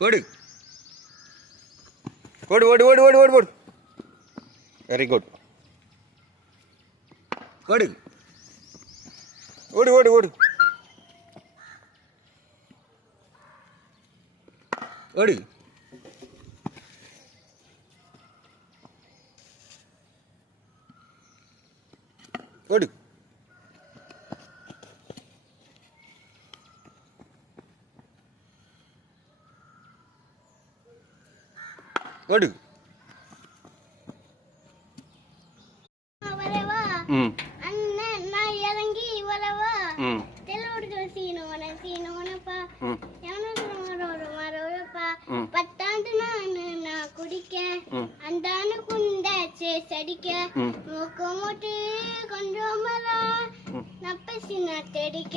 ஓடு ஓடு ஓடு ஓடு ஓடு ஓடு ஓடு வெரி குட் ஓடு ஓடு ஓடு ஓடு ஓடு ஓடு ஓடு அண்ணன் நான் இறங்கி வரவா தெலுங்கு சீனோனப்பா பத்தாண்டு நான் குடிக்க அந்தாண்டு குண்டாச்சே சடிக்க மூக்க மூட்டு கொஞ்சம் மரம் நப்பசி நான் தெடிக்க